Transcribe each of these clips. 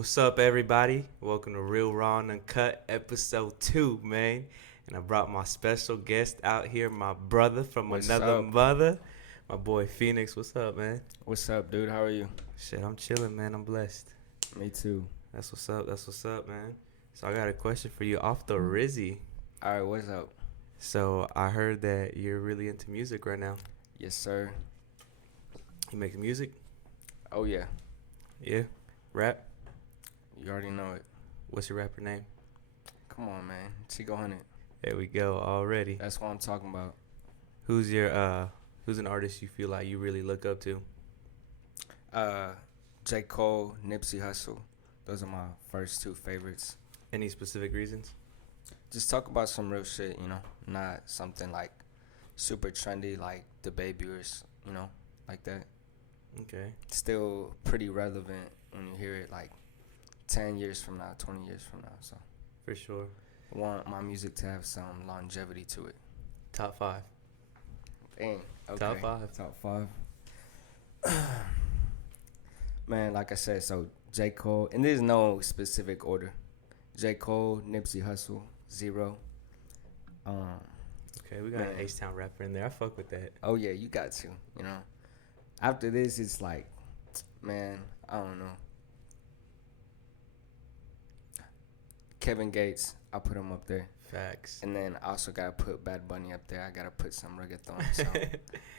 What's up, everybody? Welcome to Real.Raw.Uncut, episode 2, man. And I brought my special guest out here, my brother from What's another up? mother, my boy Phoenix. What's up, man? What's up, dude? How are you? Shit, I'm chilling, man. I'm blessed. Me too. That's what's up. That's what's up, man. So I got a question for you off the Rizzy. All right, what's up? So I heard that you're really into music right now. Yes, sir. You make music? Oh, yeah. Yeah. Rap? You already know it. What's your rapper name? Come on, man. Chico Hunnit. There we go. Already. That's what I'm talking about. Who's an artist you feel like you really look up to? J. Cole, Nipsey Hussle. Those are my first two favorites. Any specific reasons? Just talk about some real shit, not something like super trendy like the baby or, like that. Okay. Still pretty relevant when you hear it like 10 years from now, 20 years from now. So For sure. I want my music to have some longevity to it. Top 5. Dang. Okay. Top 5. Top 5. Man, like I said, so J. Cole, and there's no specific order. J. Cole, Nipsey Hussle, Zero. Okay, we got an H-Town rapper in there. I fuck with that. Oh yeah, you got to, After this, it's like, man, I don't know. Kevin Gates, I put him up there. Facts. And then I also gotta put Bad Bunny up there. I gotta put some reggaeton, you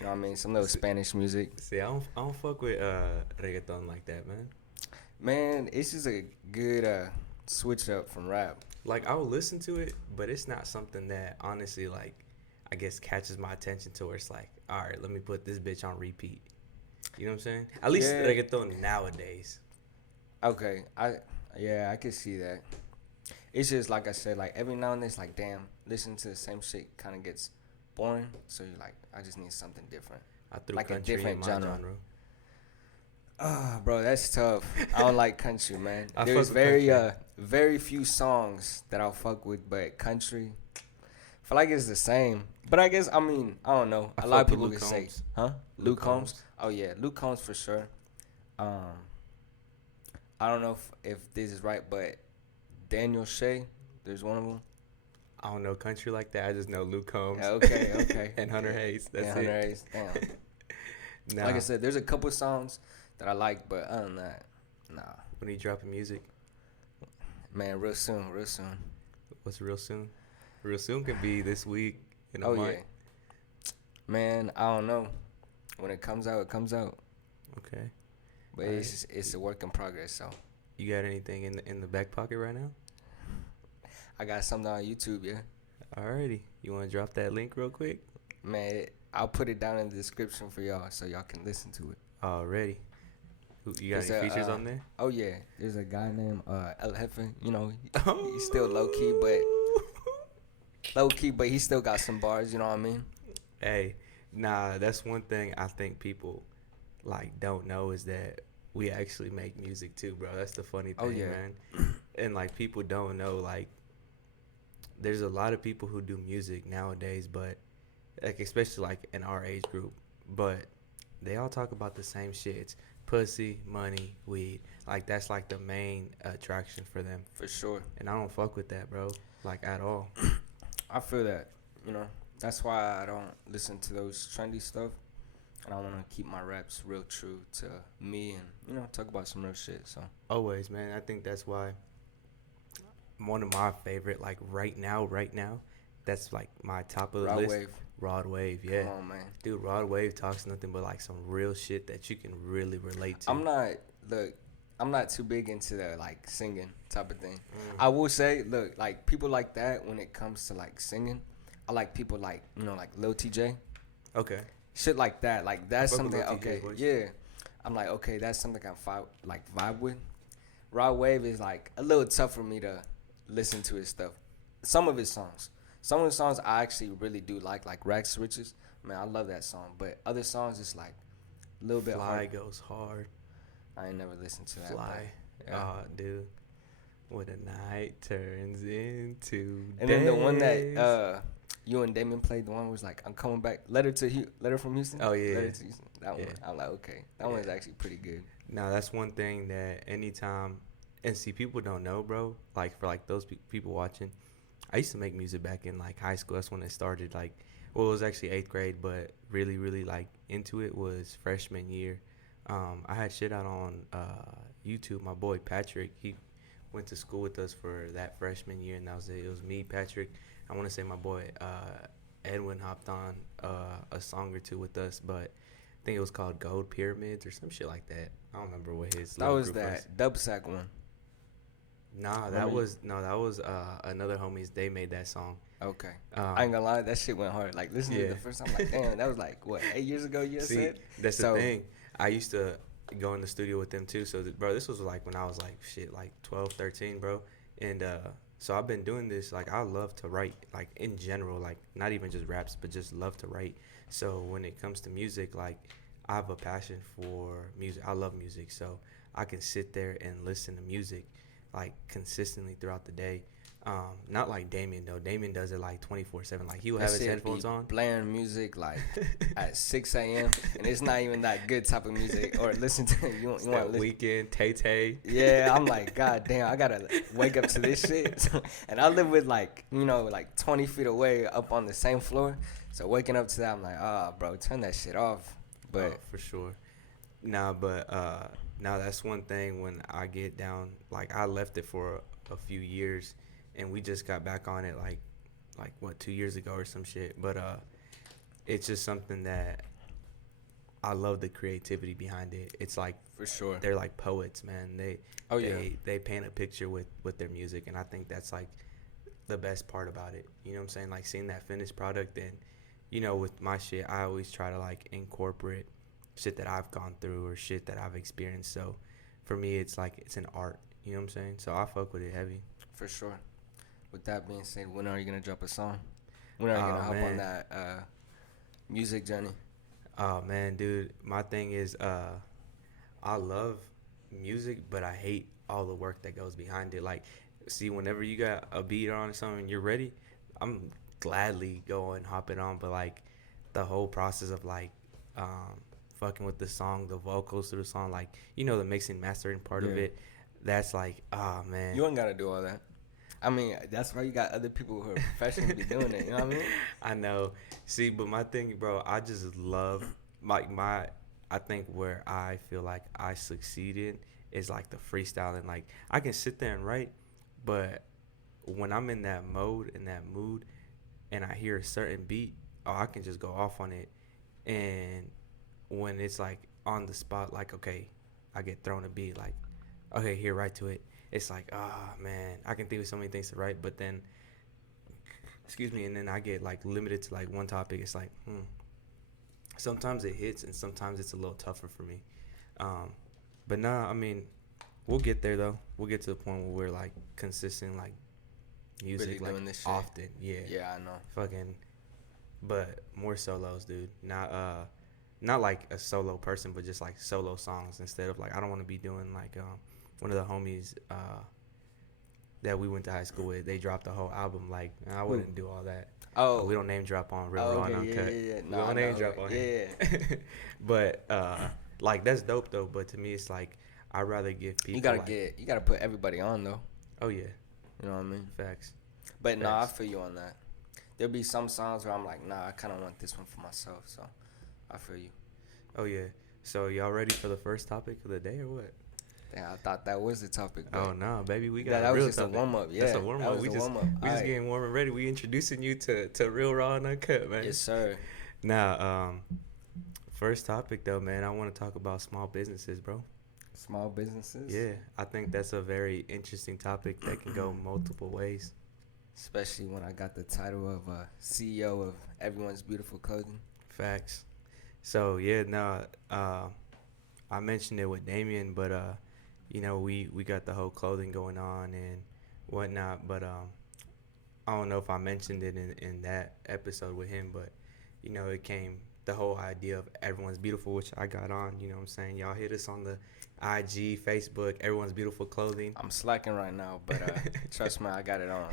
know what I mean? Some little Spanish music. See, I don't fuck with reggaeton like that, man. Man, it's just a good switch up from rap. Like, I will listen to it, but it's not something that, honestly, like, I guess catches my attention to where it's like, all right, let me put this bitch on repeat. You know what I'm saying? At least reggaeton nowadays. Okay, I can see that. It's just like I said, like every now and then it's like, damn, listening to the same shit kind of gets boring. So you're like, I just need something different. I threw like a country different in my genre. Bro, that's tough. I don't like country, man. There's very few songs that I'll fuck with, but country, I feel like it's the same. But I guess, I don't know. A lot of people can say, Luke Combs? Oh, yeah, Luke Combs for sure. I don't know if this is right, but Daniel Shay, there's one of them. I don't know country like that. I just know Luke Combs. Yeah, okay. And Hunter Hayes. That's it. Hunter Hayes, damn. Nah. Like I said, there's a couple songs that I like, but other than that, nah. When are you dropping music? Man, real soon. What's real soon? Real soon could be this week in a month. Yeah. Man, I don't know. When it comes out, it comes out. Okay. But it's a work in progress, so. You got anything in the back pocket right now? I got something on YouTube, yeah. Alrighty. You want to drop that link real quick? Man, I'll put it down in the description for y'all so y'all can listen to it. Already. You got any features on there? Oh, yeah. There's a guy named El Jefe. He's still low-key, but he still got some bars, you know what I mean? Hey, nah, that's one thing I think people, like, don't know is that we actually make music, too, bro. That's the funny thing, man. And, like, people don't know, like, there's a lot of people who do music nowadays, but, like, especially, like, in our age group, but they all talk about the same shit. It's pussy, money, weed. Like, that's, like, the main attraction for them. For sure. And I don't fuck with that, bro, like, at all. I feel that, That's why I don't listen to those trendy stuff. And I want to keep my raps real true to me and, talk about some real shit, so. Always, man. I think that's why one of my favorite, like, right now, that's, like, my top of the list. Rod Wave, yeah. Come on, man. Dude, Rod Wave talks nothing but, like, some real shit that you can really relate to. I'm not too big into the, like, singing type of thing. I will say, look, like, people like that when it comes to, like, singing, I like people like, like Lil TJ. Okay. Shit like that. Like, that's something, okay, yeah. I'm like, okay, that's something I vibe with. Rod Wave is, like, a little tough for me to listen to his stuff. Some of his songs I actually really do like Rags to Riches. Man, I love that song. But other songs, it's, like, a little bit hard. Fly goes hard. I ain't never listened to that. Fly. Yeah. Dude. When the night turns into And days. then the one that you and Damon played, the one was like, I'm coming back. Letter from Houston. Oh, yeah. Letter to Houston. That one. I'm like, okay. That one is actually pretty good. Now, that's one thing that anytime And see, people don't know, bro. Like for like those people watching, I used to make music back in like high school. That's when it started. Like, well, it was actually eighth grade, but really, really like into it was freshman year. I had shit out on YouTube. My boy Patrick, he went to school with us for that freshman year, and that was it. It was me, Patrick. I want to say my boy Edwin hopped on a song or two with us, but I think it was called Gold Pyramids or some shit like that. I don't remember what his. That was that Dubsack one. Nah, that was another homies. They made that song. Okay. I ain't gonna lie, that shit went hard. Like listening to the first time, like damn, that was like what 8 years ago. You said. That's the thing. I used to go in the studio with them too. So bro, this was like when I was like shit, like 12, 13, bro. And so I've been doing this. Like I love to write, like in general, like not even just raps, but just love to write. So when it comes to music, like I have a passion for music. I love music, so I can sit there and listen to music like consistently throughout the day. Not like Damien though. Damien does it like 24/7. Like he will have his headphones on, blaring music like at 6 a.m. and it's not even that good type of music. Or listen to you want to Weekend Tay. Yeah, I'm like, God damn, I gotta wake up to this shit. And I live with like 20 feet away, up on the same floor. So waking up to that, I'm like, bro, turn that shit off. But for sure. Nah, but now that's one thing when I get down. Like I left it for a few years. And we just got back on it like what 2 years ago or some shit. But it's just something that I love the creativity behind it. It's like for sure they're like poets, man. They paint a picture with their music, and I think that's like the best part about it. You know what I'm saying? Like seeing that finished product, and with my shit, I always try to like incorporate shit that I've gone through or shit that I've experienced. So for me, it's like it's an art. You know what I'm saying? So I fuck with it heavy. For sure. With that being said, when are you gonna drop a song? When are you gonna hop on that music journey? Oh man, dude, my thing is I love music, but I hate all the work that goes behind it. Like, see, whenever you got a beat on or something, you're ready. I'm gladly going hop it on, but like the whole process of like fucking with the song, the vocals to the song, like the mixing mastering part of it. That's like, man. You ain't gotta do all that. I mean, that's why you got other people who are professionally doing it. You know what I mean? I know. See, but my thing, bro, I just love I think where I feel like I succeeded is like the freestyling. Like I can sit there and write, but when I'm in that mode, in that mood, and I hear a certain beat, I can just go off on it. And when it's like on the spot, like okay, I get thrown a beat, like okay, here, write to it. It's like, man, I can think of so many things to write, but then, and then I get like limited to like one topic. It's like, sometimes it hits and sometimes it's a little tougher for me. But nah, I mean, we'll get there though. We'll get to the point where we're like consistent, like music, really like this often. Yeah. Yeah, I know. Fucking, but more solos, dude. Not like a solo person, but just like solo songs instead of like I don't want to be doing like one of the homies that we went to high school with, they dropped a whole album. Like, I wouldn't do all that. Oh. We don't name drop on Real.Raw.Uncut. Yeah. We don't name drop on him. But, like, that's dope, though. But to me, it's like, I'd rather give people. You gotta put everybody on, though. Oh, yeah. You know what I mean? Facts. But, I feel you on that. There'll be some songs where I'm like, I kind of want this one for myself. So, I feel you. Oh, yeah. So, y'all ready for the first topic of the day or what? Damn, I thought that was the topic. Oh no, baby, we got that a real was just topic. A warm up. Yeah, that's a warm up. We just getting warm and ready. We introducing you to Real Raw and Uncut, man. Yes, sir. Now, first topic though, man. I want to talk about small businesses, bro. Small businesses. Yeah, I think that's a very interesting topic that can go multiple ways. Especially when I got the title of CEO of Everyone's Beautiful Clothing. Facts. So yeah, I mentioned it with Damien, but we got the whole clothing going on and whatnot, but I don't know if I mentioned it in that episode with him, but it came the whole idea of Everyone's Beautiful, which I got on. You know what I'm saying? Y'all hit us on the IG, Facebook, Everyone's Beautiful Clothing. I'm slacking right now, but trust me, I got it on.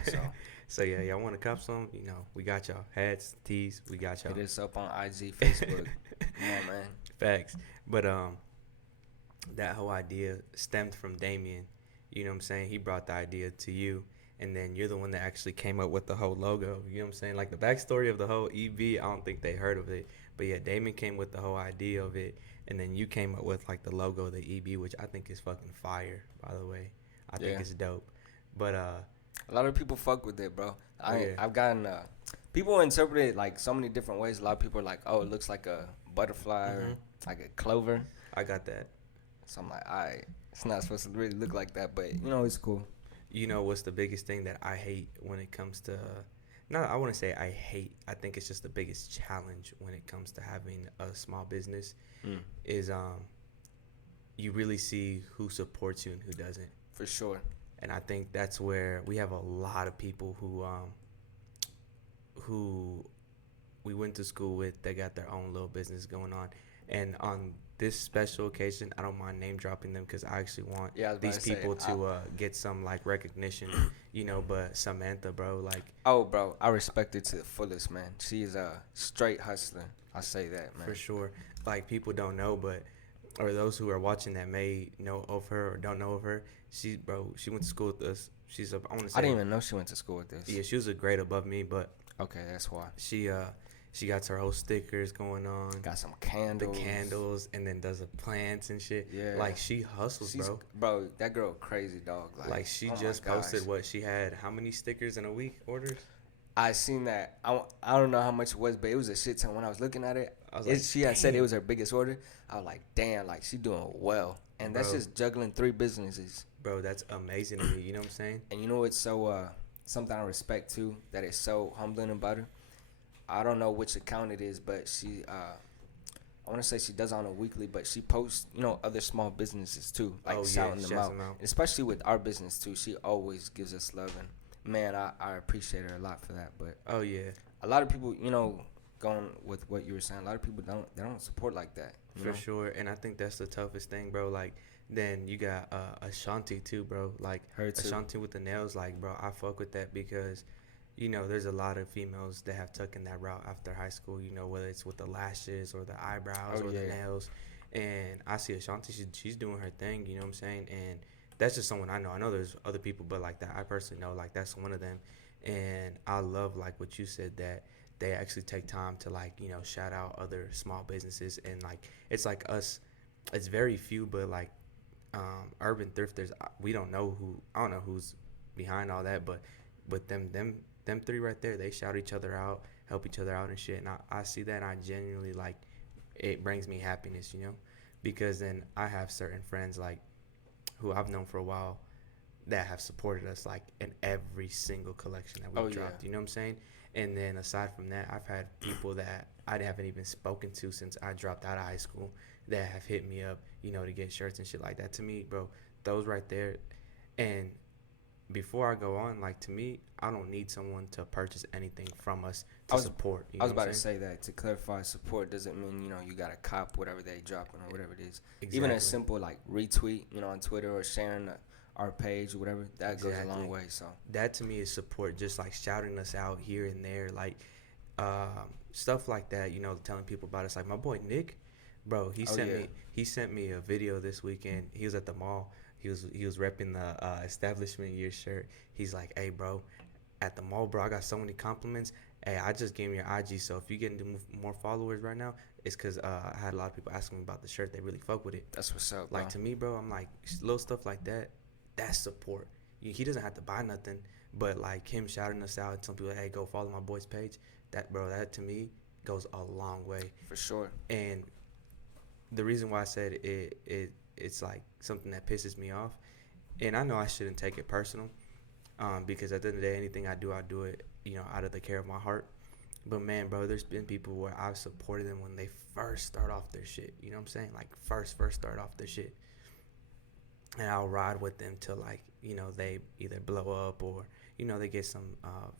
So yeah, y'all want to cop some? We got y'all hats, tees. We got y'all. Hit us up on IG, Facebook. Come on, man. Facts, but that whole idea stemmed from Damien, You know what I'm saying? He brought the idea to you, and then you're the one that actually came up with the whole logo. You know what I'm saying? Like the backstory of the whole EB, I don't think they heard of it, but yeah, Damon came with the whole idea of it, and then you came up with like the logo of the EB, which I think is fucking fire. By the way, I think it's dope. But a lot of people fuck with it, bro. I've gotten people interpret it like so many different ways. A lot of people are like, oh, it looks like a butterfly or like a clover. I got that. So I'm like, alright, it's not supposed to really look like that, but you know, it's cool. You know what's the biggest thing that I hate when it comes to no, I want to say I hate. I think it's just the biggest challenge when it comes to having a small business is you really see who supports you and who doesn't. For sure. And I think that's where we have a lot of people who we went to school with that got their own little business going on. And on this special occasion, I don't mind name dropping them because I actually want these people to get some like recognition, you know. But Samantha, bro, like, oh, bro, I respect her to the fullest, man. She's a straight hustler. I say that, man. For sure. Like people don't know, but or those who are watching that may know of her or don't know of her. She went to school with us. She's a, I want to say, I didn't even know she went to school with us. Yeah, she was a grade above me, but okay, that's why. She got her whole stickers going on. Got some candles. The candles, and then does the plants and shit. Yeah. Like, she hustles, bro. Bro, that girl crazy, dog. Like she just posted what she had. How many stickers in a week orders? I seen that. I don't know how much it was, but it was a shit ton. When I was looking at it, she had said it was her biggest order. I was like, damn, like, she doing well. And that's just juggling 3 businesses. Bro, that's amazing to me. You know what I'm saying? And you know what's so, something I respect, too, that is so humbling about her? I don't know which account it is, but she, I want to say she does it on a weekly, but she posts, you know, other small businesses too, like shouting them out. Especially with our business too. She always gives us love, and man, I appreciate her a lot for that. But a lot of people, you know, going with what you were saying, a lot of people don't support like that. For sure, and I think that's the toughest thing, bro. Like, then you got Ashanti too, bro. Like her too. Ashanti with the nails, like, bro, I fuck with that because, you know, there's a lot of females that have taken that route after high school, you know, whether it's with the lashes or the eyebrows or the nails. And I see Ashanti, she's doing her thing, you know what I'm saying? And that's just someone I know. I know there's other people, but, like, that I personally know, like, that's one of them. And I love, like, what you said, that they actually take time to, like, you know, shout out other small businesses. And, like, it's like us, it's very few, but, like, urban thrifters, we don't know I don't know who's behind all that, but them 3 right there, they shout each other out, help each other out and shit. And I see that, and I genuinely, like, it brings me happiness, you know, because then I have certain friends, like, who I've known for a while that have supported us, like, in every single collection that we've dropped, you know what I'm saying? And then aside from that, I've had people that I haven't even spoken to since I dropped out of high school that have hit me up, you know, to get shirts and shit like that. To me, bro, those right there. And before I go on, like, to me, I don't need someone to purchase anything from us to support. You know I was about to say that. To clarify, support doesn't mean, you know, you got to cop whatever they dropping or whatever it is. Exactly. Even a simple, like, retweet, you know, on Twitter or sharing our page or whatever, that goes a long way. So that to me is support, just like shouting us out here and there, like stuff like that, you know, telling people about us. Like my boy Nick, bro, he sent me a video this weekend. He was at the mall. He was repping the establishment year shirt. He's like, hey, bro, at the mall, bro, I got so many compliments. Hey, I just gave me your IG, so if you getting more followers right now, it's because I had a lot of people asking me about the shirt. They really fuck with it. That's what's up, bro. Like, to me, bro, I'm like, little stuff like that, that's support. He doesn't have to buy nothing, but, like, him shouting us out and telling people, hey, go follow my boy's page, that, bro, that to me goes a long way. For sure. And the reason why I said it's like something that pisses me off, and I know I shouldn't take it personal, because at the end of the day, anything I do it, you know, out of the care of my heart. But man, bro, there's been people where I've supported them when they first start off their shit. You know what I'm saying? Like, first start off their shit. And I'll ride with them till, like, you know, they either blow up or, you know, they get some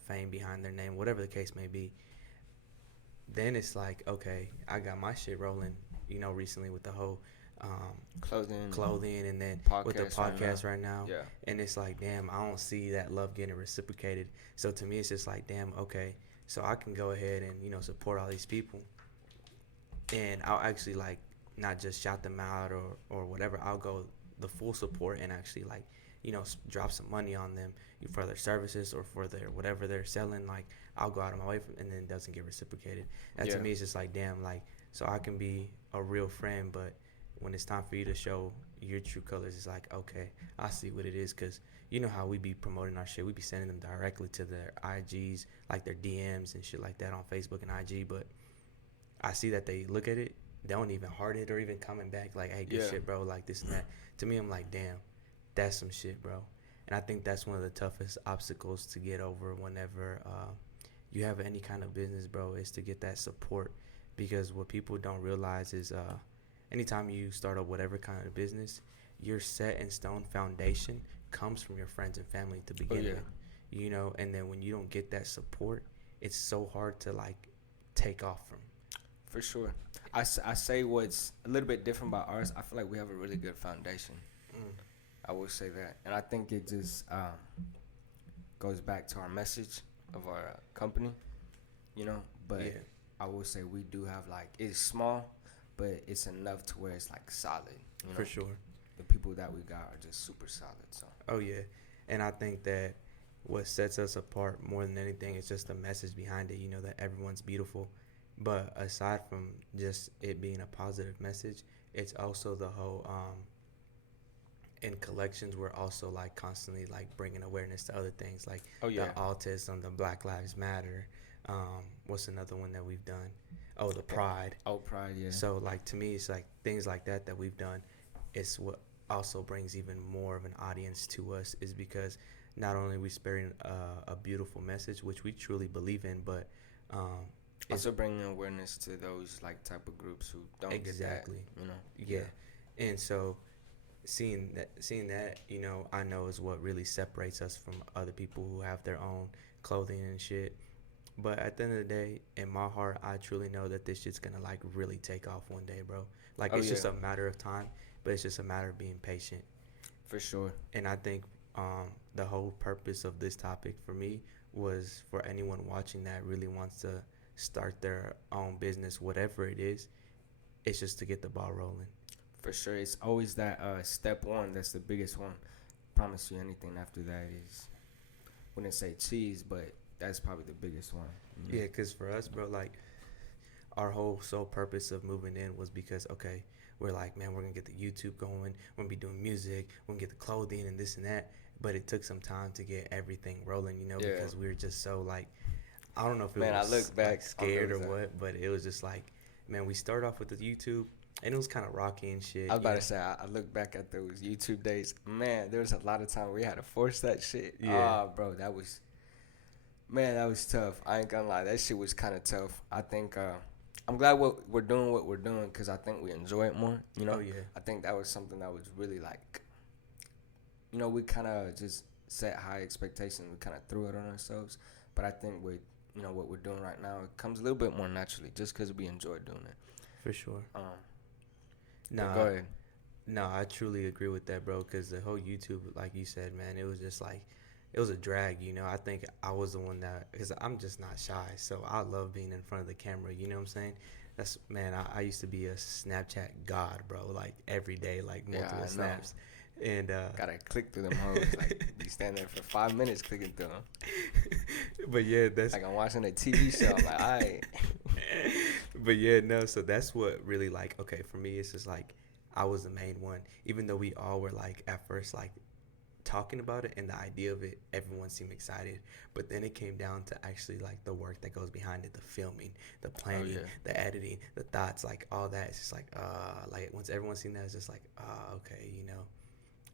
fame behind their name, whatever the case may be. Then it's like, okay, I got my shit rolling, you know, recently with the whole clothing, and then with the podcast right now. Yeah. And it's like, damn, I don't see that love getting reciprocated. So to me, it's just like, damn, okay, so I can go ahead and, you know, support all these people, and I'll actually, like, not just shout them out or whatever. I'll go the full support and actually, like, drop some money on them for their services or for their whatever they're selling, like I'll go out of my way and then it doesn't get reciprocated. That to me is just like, damn, like, so I can be a real friend, but when it's time for you to show your true colors, it's like, okay, I see what it is. Because you know how we be promoting our shit, we be sending them directly to their IGs, like their DMs and shit like that on Facebook and IG. But I see that they look at it, they don't even heart it or even coming back like, hey, good shit, bro, like this and that. To me, I'm like, damn, that's some shit, bro. And I think that's one of the toughest obstacles to get over whenever you have any kind of business, bro, is to get that support. Because what people don't realize is anytime you start up whatever kind of business, your set in stone foundation comes from your friends and family to begin with, and then when you don't get that support, it's so hard to like take off from. For sure. I say what's a little bit different about ours, I feel like we have a really good foundation. I will say that. And I think it just goes back to our message of our company, but I will say we do have like, it's small, but it's enough to where it's like solid. For sure. The people that we got are just super solid. So. Oh yeah, and I think that what sets us apart more than anything is just the message behind it. That everyone's beautiful, but aside from just it being a positive message, it's also the whole. In collections, we're also like constantly like bringing awareness to other things, like the autism, the Black Lives Matter. What's another one that we've done? Oh, the Pride. Oh, Pride, yeah. So like to me, it's like things like that we've done. It's what also brings even more of an audience to us, is because not only are we spreading a beautiful message, which we truly believe in, but also bringing awareness to those like type of groups who don't get that. Yeah. And so seeing that, I know is what really separates us from other people who have their own clothing and shit. But at the end of the day, in my heart, I truly know that this shit's gonna like really take off one day, bro. Like it's just a matter of time, but it's just a matter of being patient. For sure. And I think the whole purpose of this topic for me was for anyone watching that really wants to start their own business, whatever it is, it's just to get the ball rolling. For sure. It's always that step one that's the biggest one. Promise you anything after that is, wouldn't say cheese, but that's probably the biggest one. Yeah, because for us, bro, like our whole sole purpose of moving in was because, okay, we're like, man, we're going to get the YouTube going. We're going to be doing music. We're going to get the clothing and this and that. But it took some time to get everything rolling, because we were just so like, I don't know if it was I look back, like scared or what, but it was just like, man, we started off with the YouTube. And it was kind of rocky and shit. I was about to say, I look back at those YouTube days. Man, there was a lot of time we had to force that shit. Yeah. Bro, that was tough. I ain't gonna lie. That shit was kind of tough. I think I'm glad we're doing what we're doing because I think we enjoy it more, Oh, yeah. I think that was something that was really like, we kind of just set high expectations. We kind of threw it on ourselves. But I think with, what we're doing right now, it comes a little bit more naturally just because we enjoy doing it. For sure. No, go ahead. No, I truly agree with that, bro, because the whole YouTube, like you said, man, it was just like, it was a drag, I think I was the one that, because I'm just not shy, so I love being in front of the camera, you know what I'm saying? That's, man, I used to be a Snapchat god, bro, like every day, like multiple snaps. And gotta click through them hoes, like you stand there for 5 minutes clicking through them. But yeah, that's like I'm watching a TV show. I'm like, all right. But yeah, no, so that's what really like, okay, for me, it's just like I was the main one, even though we all were like at first like talking about it and the idea of it, everyone seemed excited, but then it came down to actually like the work that goes behind it, the filming, the planning, the editing, the thoughts, like all that. It's just like once everyone's seen that, it's just like okay,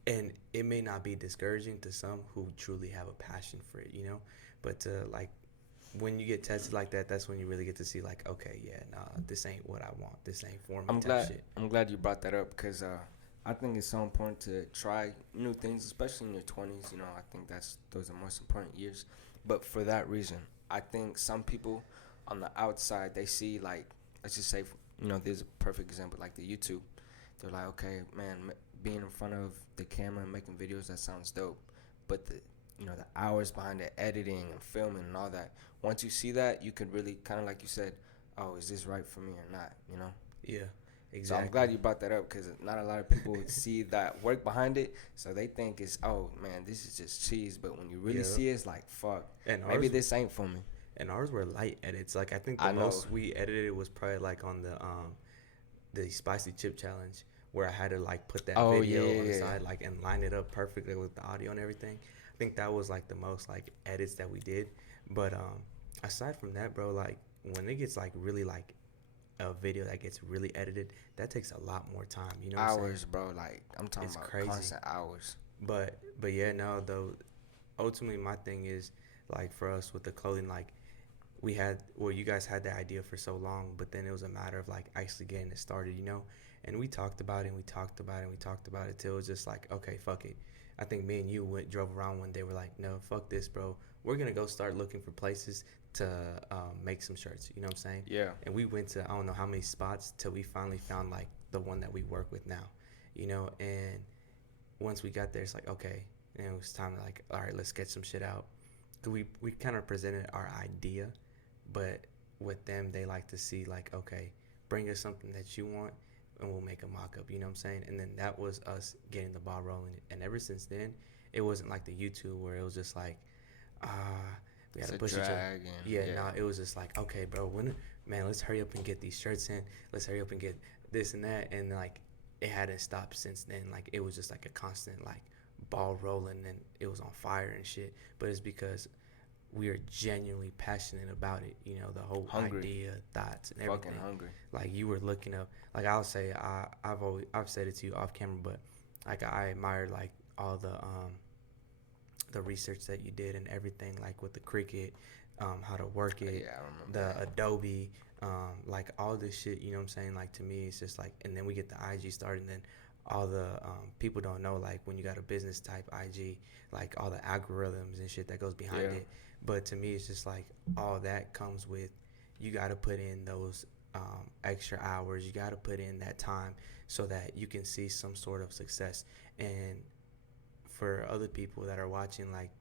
and it may not be discouraging to some who truly have a passion for it, but like when you get tested like that, that's when you really get to see like, okay, yeah, nah, this ain't what I want, this ain't for me. I'm glad you brought that up because I think it's so important to try new things, especially in your 20s. I think those are the most important years. But for that reason, I think some people on the outside, they see like, let's just say, there's a perfect example, like the YouTube. They're like, okay, man, being in front of the camera and making videos, that sounds dope. But the hours behind the editing and filming and all that, once you see that, you could really kind of, like you said, oh, is this right for me or not, Yeah. Exactly. So I'm glad you brought that up because not a lot of people see that work behind it, so they think it's, oh man, this is just cheese. But when you really see it, it's like, fuck, and maybe this ain't for me. And ours were light edits. Like I think the I know. most we edited was probably like on the spicy chip challenge, where I had to like put that video on the side, like, and line it up perfectly with the audio and everything. I think that was like the most like edits that we did. But aside from that, bro, like when it gets like really like a video that gets really edited, that takes a lot more time. You know what I'm saying? Hours, bro. Like I'm talking It's about crazy. constant hours. But yeah, no, though. Ultimately, my thing is like for us with the clothing, like you guys had the idea for so long, but then it was a matter of like actually getting it started, you know. And we talked about it, and we talked about it, and we talked about it till it was just like, okay, fuck it. I think me and you drove around one day. We're like, no, fuck this, bro. We're gonna go start looking for places to make some shirts. You know what I'm saying? Yeah. And we went to I don't know how many spots till we finally found like the one that we work with now. You know, and once we got there, it's like, okay, and it was time to like, all right, let's get some shit out. We kind of presented our idea, but with them, they like to see like, okay, bring us something that you want, and we'll make a mock-up. You know what I'm saying? And then that was us getting the ball rolling. And ever since then, it wasn't like the YouTube where it was just like, we had to push each other. No, it was just like, okay, bro, man, let's hurry up and get these shirts in. Let's hurry up and get this and that. And like, it hadn't stopped since then. Like, it was just like a constant like ball rolling, and it was on fire and shit. But it's because we are genuinely passionate about it. You know, the whole idea, thoughts, and everything. Fucking hungry. Like you were looking up. Like I'll say, I've said it to you off camera, but like I admired like all the research that you did and everything, like with the Cricut, how to work it, the Adobe, like all this shit. You know what I'm saying? Like to me, it's just like, and then we get the IG started, and then all the people don't know, like when you got a business type IG, like all the algorithms and shit that goes behind it. But to me, it's just like all that comes with, you got to put in those extra hours. You got to put in that time so that you can see some sort of success. And for other people that are watching, like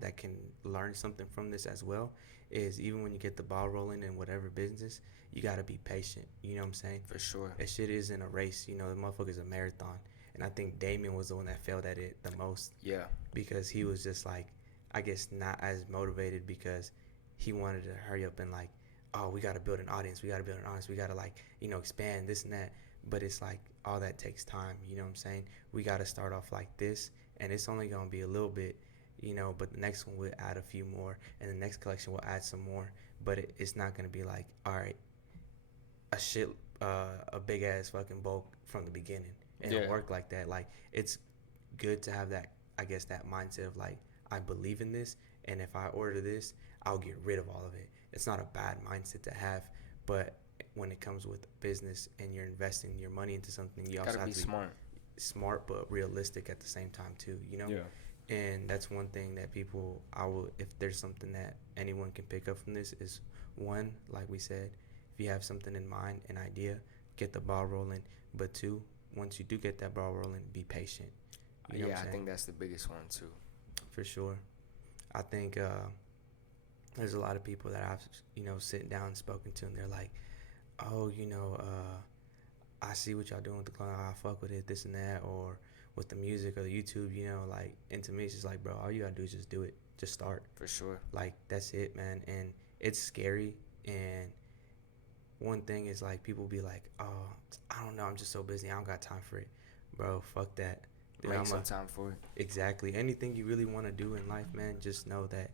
that can learn something from this as well, is even when you get the ball rolling in whatever business, you got to be patient. You know what I'm saying? For sure. That shit isn't a race. You know, the motherfucker's a marathon. And I think Damien was the one that failed at it the most. Yeah. Because he was just like, I guess not as motivated, because he wanted to hurry up and like, oh, we got to build an audience. We got to like, you know, expand this and that. But it's like, all that takes time. You know what I'm saying? We got to start off like this, and it's only going to be a little bit, you know, but the next one will add a few more, and the next collection will add some more. But it's not going to be like, all right, a big ass fucking bulk from the beginning. And it'll work like that. Like, it's good to have that, I guess, that mindset of like, I believe in this, and if I order this, I'll get rid of all of it. It's not a bad mindset to have, but when it comes with business and you're investing your money into something, you also have to be smart but realistic at the same time too, you know? Yeah. And that's one thing that people, if there's something that anyone can pick up from this, is one, like we said, if you have something in mind, an idea, get the ball rolling. But two, once you do get that ball rolling, be patient. You know I think that's the biggest one too. For sure. I think there's a lot of people that I've, you know, sitting down and spoken to, and they're like, oh, you know, I see what y'all doing with the clothing, I fuck with it, this and that, or with the music or the YouTube, you know, like, and to me, it's just like, bro, all you gotta do is just do it. Just start. For sure. Like, that's it, man. And it's scary. And one thing is, like, people be like, oh, I don't know, I'm just so busy, I don't got time for it. Bro, fuck that. Dude, make some time for it. Exactly. Anything you really want to do in life, man, just know that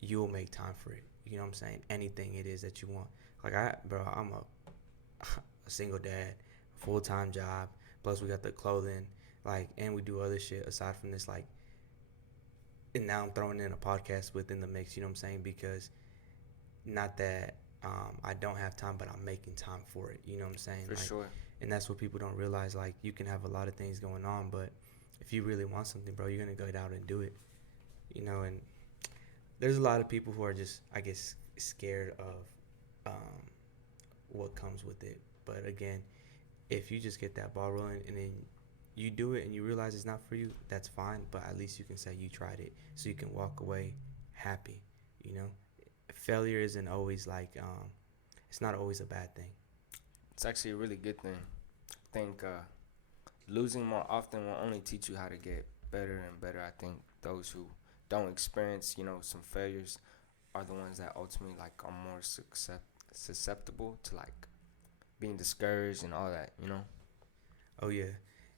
you'll make time for it. You know what I'm saying? Anything it is that you want. Like, I'm a single dad, full-time job, plus we got the clothing, like, and we do other shit aside from this, like, and now I'm throwing in a podcast within the mix, you know what I'm saying? Because not that I don't have time, but I'm making time for it, you know what I'm saying? For sure. And that's what people don't realize. Like, you can have a lot of things going on, but if you really want something, bro, you're going to go out and do it, you know? And there's a lot of people who are just, I guess, scared of what comes with it. But again, if you just get that ball rolling and then you do it and you realize it's not for you, that's fine. But at least you can say you tried it, so you can walk away happy, you know? Failure isn't always like, it's not always a bad thing. It's actually a really good thing. I think losing more often will only teach you how to get better and better. I think those who don't experience, some failures are the ones that ultimately like are more susceptible to like being discouraged and all that. Oh yeah,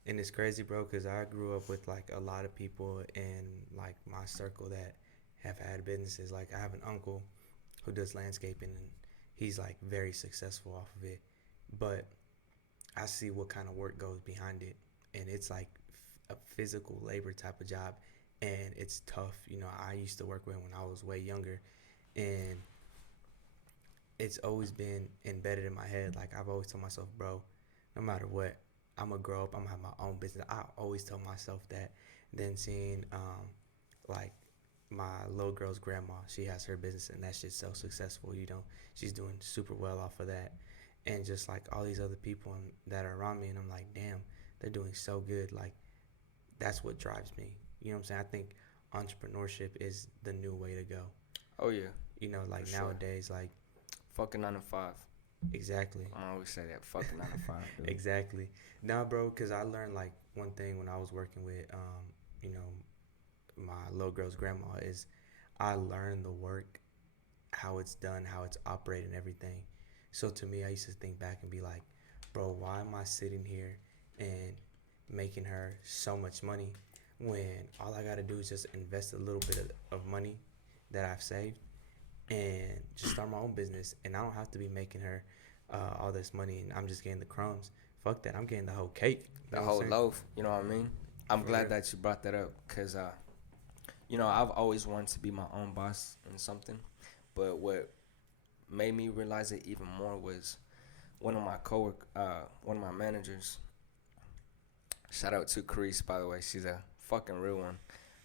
and it's crazy, bro, because I grew up with like a lot of people in like my circle that have had businesses. Like I have an uncle who does landscaping, and he's like very successful off of it. But I see what kind of work goes behind it, and it's like a physical labor type of job, and it's tough. I used to work with him when I was way younger, and it's always been embedded in my head. Like I've always told myself, bro, no matter what, I'm gonna grow up. I'm gonna have my own business. I always tell myself that. Then seeing like my little girl's grandma, she has her business and that shit's so successful. She's doing super well off of that, and just like all these other people that are around me, and I'm like, damn, they're doing so good. Like that's what drives me. You know what I'm saying? I think entrepreneurship is the new way to go. Oh yeah. Like nowadays, like fucking 9 to 5. Exactly. I always say that, fucking 9 to 5. Dude. Exactly. Nah, bro, because I learned like one thing when I was working with, my little girl's grandma is I learned the work, how it's done, how it's operated, and everything. So to me, I used to think back and be like, bro, why am I sitting here and making her so much money when all I got to do is just invest a little bit of money that I've saved and just start my own business, and I don't have to be making her all this money and I'm just getting the crumbs. Fuck that, I'm getting the whole cake. The whole loaf, you know what I mean? I'm glad that you brought that up because, I've always wanted to be my own boss in something, but what made me realize it even more was one of my managers. Shout out to Carice, by the way. She's a fucking real one.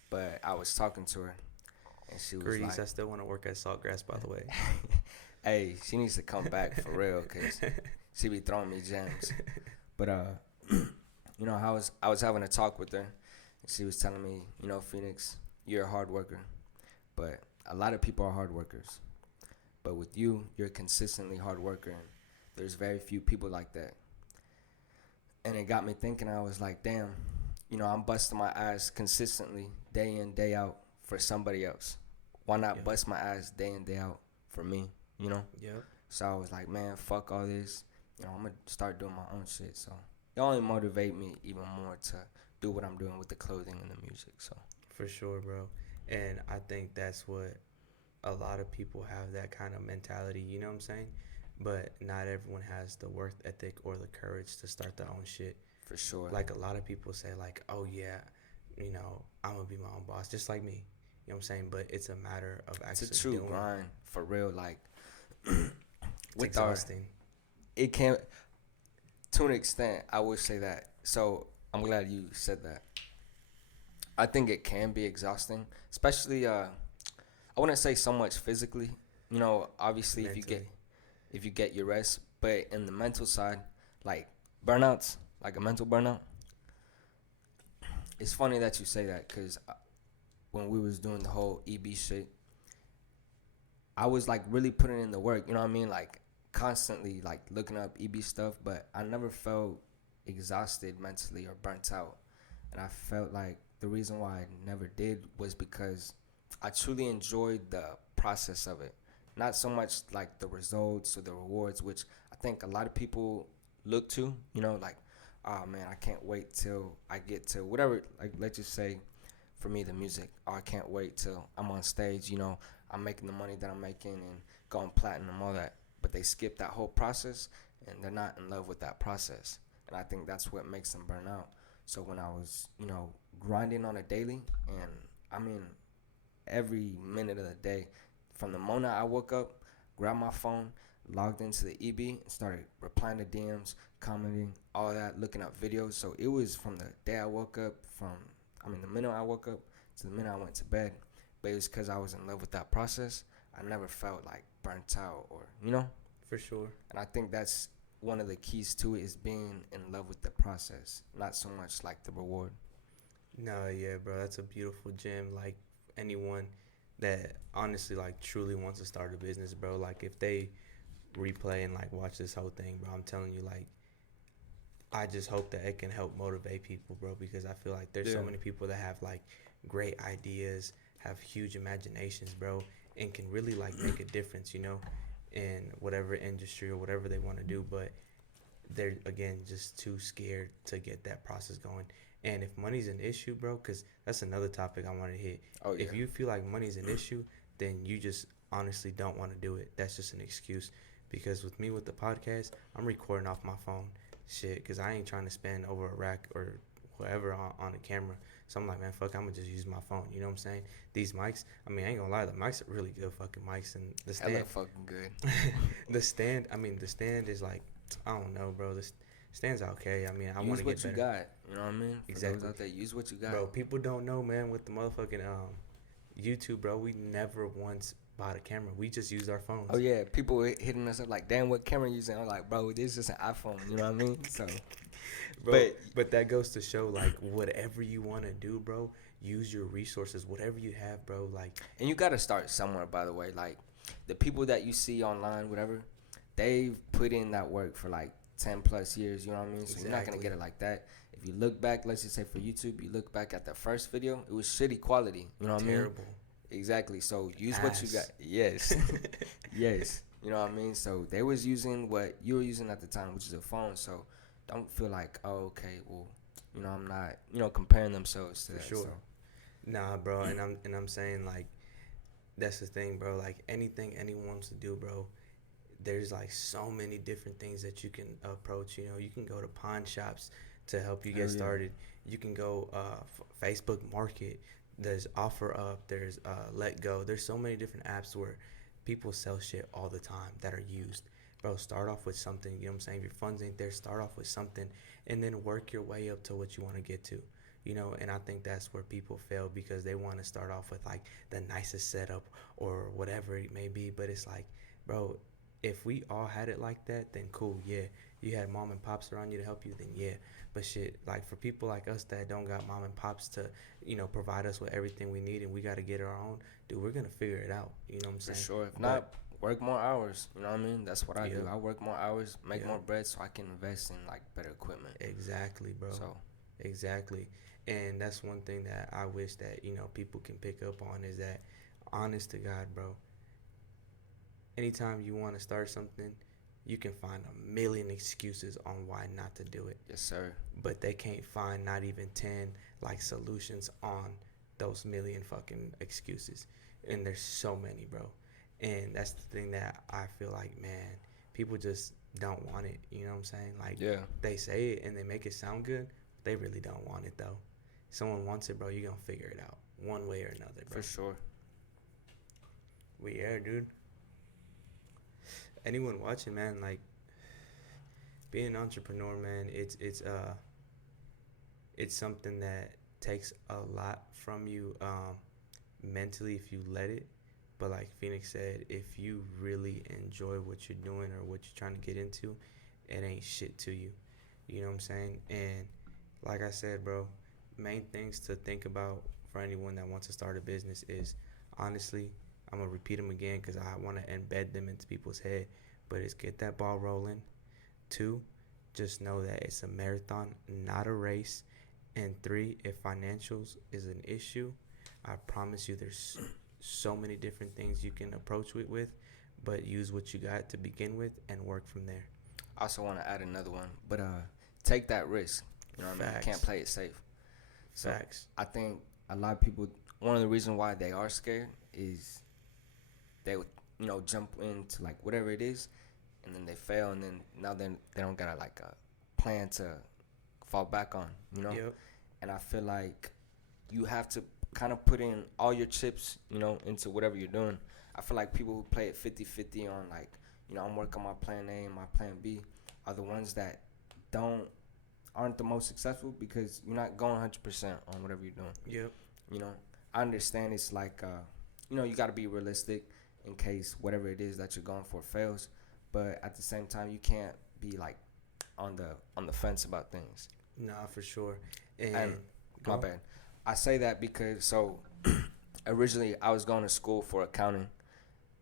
But I was talking to her, and she was Carice, like, I still want to work at Saltgrass, by the way. Hey, she needs to come back for real, cause she be throwing me gems. But I was having a talk with her, and she was telling me, Phoenix, you're a hard worker, but a lot of people are hard workers. But with you, you're a consistently hard worker, and there's very few people like that. And it got me thinking. I was like, damn, I'm busting my ass consistently, day in, day out, for somebody else. Why not bust my ass day in, day out for me, Yep. So I was like, man, fuck all this. I'm going to start doing my own shit. So it only motivate me even more to do what I'm doing with the clothing and the music. So for sure, bro. And I think that's what a lot of people have, that kind of mentality, you know what I'm saying? But not everyone has the work ethic or the courage to start their own shit. For sure. Like a lot of people say like, oh yeah, I'm going to be my own boss, just like me. You know what I'm saying? But it's a matter of actually It's a true doing grind, for real. Like, it's exhausting. It can't, to an extent, I would say that. So I'm glad you said that. I think it can be exhausting, especially, I wouldn't say so much physically. Obviously, Mentally. if you get your rest, but in the mental side, like burnouts, like a mental burnout. It's funny that you say that because when we was doing the whole EB shit, I was like really putting in the work. You know what I mean? Like constantly like looking up EB stuff, but I never felt exhausted mentally or burnt out. And I felt like the reason why I never did was because I truly enjoyed the process of it. Not so much like the results or the rewards, which I think a lot of people look to, like, oh man, I can't wait till I get to whatever, like let's just say for me the music. Oh, I can't wait till I'm on stage, I'm making the money that I'm making and going platinum, all that. But they skip that whole process and they're not in love with that process. And I think that's what makes them burn out. So when I was, grinding on a daily, and I mean every minute of the day, from the moment I woke up, grabbed my phone, logged into the EB, and started replying to DMs, commenting, all that, looking up videos. So it was from the day I woke up, the minute I woke up to the minute I went to bed. But it was because I was in love with that process. I never felt like burnt out or. For sure. And I think that's one of the keys to it, is being in love with the process, not so much like the reward. No, yeah, bro, that's a beautiful gem. Like anyone that honestly like truly wants to start a business, bro, like if they replay and like watch this whole thing, bro, I'm telling you, like, I just hope that it can help motivate people, bro, because I feel like there's so many people that have like great ideas, have huge imaginations, bro, and can really like make a difference, you know, in whatever industry or whatever they want to do, but they're again just too scared to get that process going. And if money's an issue, bro, because that's another topic I want to hit. Oh, yeah. If you feel like money's an issue, then you just honestly don't want to do it. That's just an excuse. Because with me with the podcast, I'm recording off my phone, shit, because I ain't trying to spend over a rack or whatever on a camera. So I'm like, man, fuck, I'm gonna just use my phone. You know what I'm saying? These mics, I mean, I ain't gonna lie, the mics are really good fucking mics, and the stand, hella fucking good. the stand is like, I don't know, bro. The stand's okay. I mean, I want to get better. Use what you got. You know what I mean? For exactly. Those out there, use what you got. Bro, people don't know, man. With the motherfucking YouTube, bro, we never once bought a camera. We just used our phones. Oh yeah, people hitting us up like, damn, what camera you using? I'm like, bro, this is just an iPhone. You know what I mean? So, bro, but that goes to show, like, whatever you want to do, bro, use your resources, whatever you have, bro. Like, and you gotta start somewhere. By the way, like the people that you see online, whatever, they've put in that work for like 10 plus years. You know what I mean? So you're not gonna get it like that. If you look back, let's just say for YouTube, you look back at the first video, it was shitty quality. You know what I mean? Terrible. Exactly. So use what you got. Yes. Yes. You know what I mean? So they was using what you were using at the time, which is a phone. So don't feel like, oh, okay, well, you know, I'm not, you know, comparing themselves to that. For sure. So. Nah, bro, and I'm saying, like, that's the thing, bro. Like, anything anyone wants to do, bro, there's like so many different things that you can approach. You know, you can go to pawn shops to help you get started. You can go Facebook Market. There's OfferUp. There's Let Go. There's so many different apps where people sell shit all the time that are used. Bro, start off with something. You know what I'm saying? If your funds ain't there, start off with something, and then work your way up to what you want to get to. You know, and I think that's where people fail, because they want to start off with like the nicest setup or whatever it may be. But it's like, bro, if we all had it like that, then cool, yeah. You had mom and pops around you to help you, then yeah. But shit, like for people like us that don't got mom and pops to, you know, provide us with everything we need, and we got to get our own, dude, we're going to figure it out. You know what I'm saying? For sure. If not, work more hours. You know what I mean? That's what I do. I work more hours, make more bread so I can invest in like better equipment. Exactly, bro. So exactly. And that's one thing that I wish that, you know, people can pick up on, is that, honest to God, bro, anytime you want to start something, you can find a million excuses on why not to do it. Yes, sir. But they can't find not even 10 like solutions on those million fucking excuses. And there's so many, bro. And that's the thing that I feel like, man, people just don't want it. You know what I'm saying? Like, they say it and they make it sound good. But they really don't want it, though. Someone wants it, bro, you're going to figure it out one way or another, bro. For sure. But yeah, dude. Anyone watching, man, like, being an entrepreneur, man, it's something that takes a lot from you mentally if you let it. But like Phoenix said, if you really enjoy what you're doing or what you're trying to get into, it ain't shit to you. You know what I'm saying? And like I said, bro, main things to think about for anyone that wants to start a business is, honestly, I'm going to repeat them again because I want to embed them into people's head, but it's get that ball rolling. 2, just know that it's a marathon, not a race. And 3, if financials is an issue, I promise you there's so many different things you can approach it with, but use what you got to begin with and work from there. I also want to add another one, but take that risk. You know what I mean? You can't play it safe. So facts. I think a lot of people, one of the reasons why they are scared is they would, you know, jump into like whatever it is, and then they fail, and then now they don't got like a plan to fall back on, you know? Yep. And I feel like you have to kind of put in all your chips, you know, into whatever you're doing. I feel like people who play it 50-50 on like, you know, I'm working my plan A and my plan B are the ones that aren't the most successful, because you're not going 100% on whatever you're doing. Yep. You know, I understand it's like, you know, you got to be realistic in case whatever it is that you're going for fails. But at the same time, you can't be like on the fence about things. Nah, for sure. And my bad. I say that because originally I was going to school for accounting,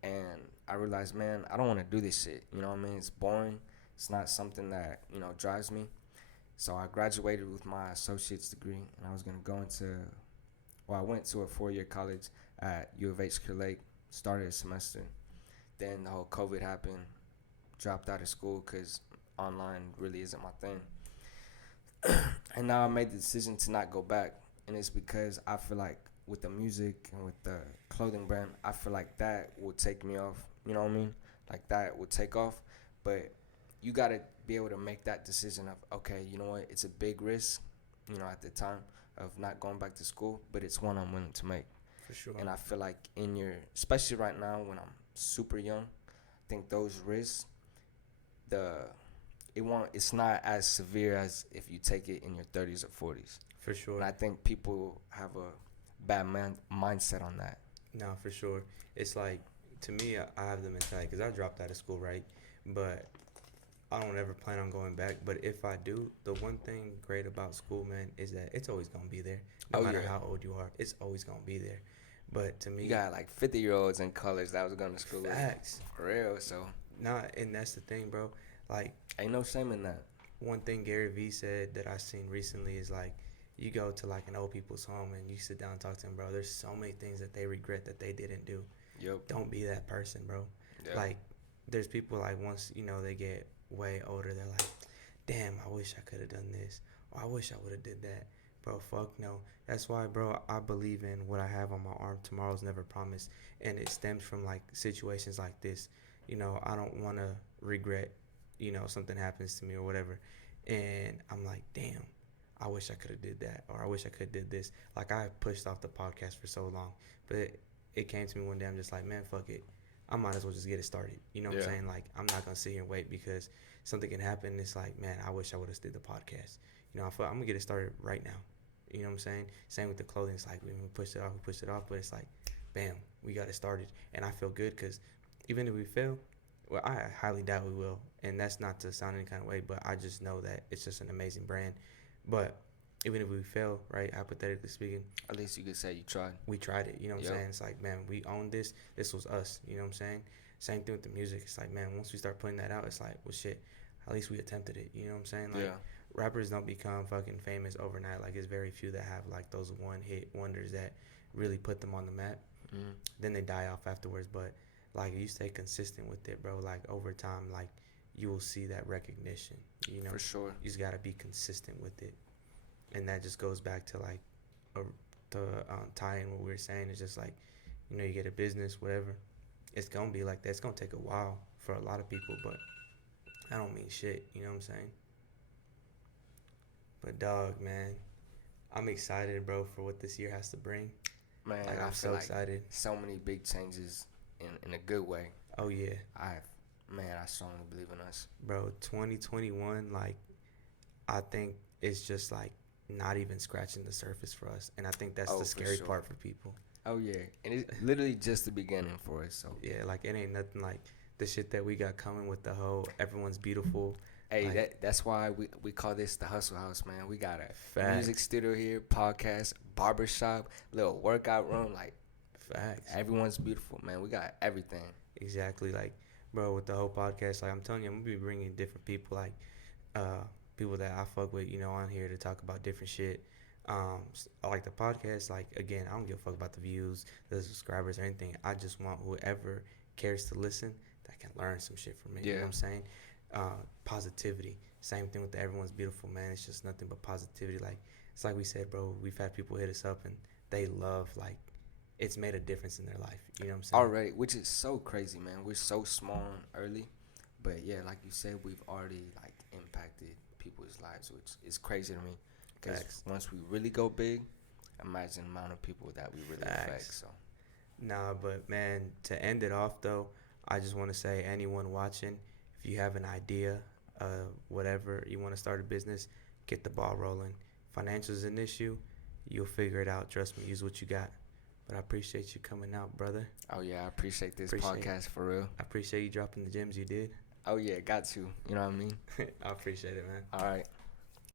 and I realized, man, I don't want to do this shit. You know what I mean? It's boring. It's not something that, drives me. So I graduated with my associate's degree, and I was going to go I went to a 4-year college at U of H Clear Lake, started a semester. Then the whole COVID happened, dropped out of school because online really isn't my thing. And now I made the decision to not go back, and it's because I feel like with the music and with the clothing brand, I feel like that will take me off. You know what I mean? Like that will take off. But you got to be able to make that decision of, okay, you know what? It's a big risk, at the time of not going back to school, but it's one I'm willing to make. For sure. And I feel like especially right now when I'm super young, I think those risks, it's not as severe as if you take it in your 30s or 40s. For sure. And I think people have a bad mindset on that. No, for sure. It's like, to me, I have the mentality, because I dropped out of school, right? But I don't ever plan on going back. But if I do, the one thing great about school, man, is that it's always going to be there. No matter how old you are, it's always going to be there. But to me, you got like 50-year-olds in college that was going to school. Facts. For real, so. Nah, and that's the thing, bro. Like, ain't no shame in that. One thing Gary Vee said that I seen recently is, like, you go to like an old people's home and you sit down and talk to them, bro. There's so many things that they regret that they didn't do. Yep. Don't be that person, bro. Yep. Like, there's people, like, once, they get way older, they're like, damn, I wish I could have done this. Or I wish I would have did that. Bro, fuck no. That's why, bro, I believe in what I have on my arm. Tomorrow's never promised. And it stems from, like, situations like this. I don't want to regret, something happens to me or whatever. And I'm like, damn, I wish I could have did that. Or I wish I could have did this. Like, I pushed off the podcast for so long. But it came to me one day, I'm just like, man, fuck it. I might as well just get it started. You know what I'm saying? Like, I'm not going to sit here and wait because something can happen. It's like, man, I wish I would have did the podcast. I feel I'm going to get it started right now. You know what I'm saying? Same with the clothing. It's like, we pushed it off. But it's like, bam, we got it started. And I feel good because even if we fail, well, I highly doubt we will. And that's not to sound any kind of way, but I just know that it's just an amazing brand. But even if we fail, right, hypothetically speaking, at least you could say you tried. We tried it, you know what I'm saying? It's like, man, we own this. This was us, you know what I'm saying? Same thing with the music. It's like, man, once we start putting that out, it's like, well, shit, at least we attempted it, you know what I'm saying? Like, rappers don't become fucking famous overnight. Like, it's very few that have, like, those one-hit wonders that really put them on the map. Mm-hmm. Then they die off afterwards. But, like, you stay consistent with it, bro. Like, over time, like, you will see that recognition, For sure. You just got to be consistent with it. And that just goes back to, like, to tie in what we were saying. It's just like, you get a business, whatever. It's going to be like that. It's going to take a while for a lot of people, but I don't mean shit. You know what I'm saying? But, dog, man, I'm excited, bro, for what this year has to bring. Man, like, I'm so excited. So many big changes in a good way. Oh, yeah. I strongly believe in us. Bro, 2021, like, I think it's just, like, not even scratching the surface for us. And I think that's the scary part for people. Oh, yeah. And it's literally just the beginning for us. So yeah, like, it ain't nothing like the shit that we got coming with the whole everyone's beautiful. Hey, like, that's why we call this the Hustle House, man. We got a music studio here, podcast, barbershop, little workout room. Like, facts. Everyone's beautiful, man. We got everything. Exactly. Like, bro, with the whole podcast, like, I'm telling you, I'm going to be bringing different people, like, people that I fuck with, on here to talk about different shit. I like the podcast. Like, again, I don't give a fuck about the views, the subscribers, or anything. I just want whoever cares to listen that can learn some shit from me. You know what I'm saying? Positivity. Same thing with the Everyone's Beautiful, man. It's just nothing but positivity. Like, it's like we said, bro, we've had people hit us up and they love, like, it's made a difference in their life. You know what I'm saying? Already, which is so crazy, man. We're so small and early. But, yeah, like you said, we've already, like, impacted people's lives, which is crazy to me. Because once we really go big, imagine the amount of people that we really affect. So, nah, but, man, to end it off, though, I just want to say, anyone watching, if you have an idea, whatever, you want to start a business, get the ball rolling. Financials is an issue. You'll figure it out. Trust me. Use what you got. But I appreciate you coming out, brother. Oh, yeah. I appreciate this podcast for real. I appreciate you dropping the gems you did. Oh, yeah. Got to. You know what I mean? I appreciate it, man. All right.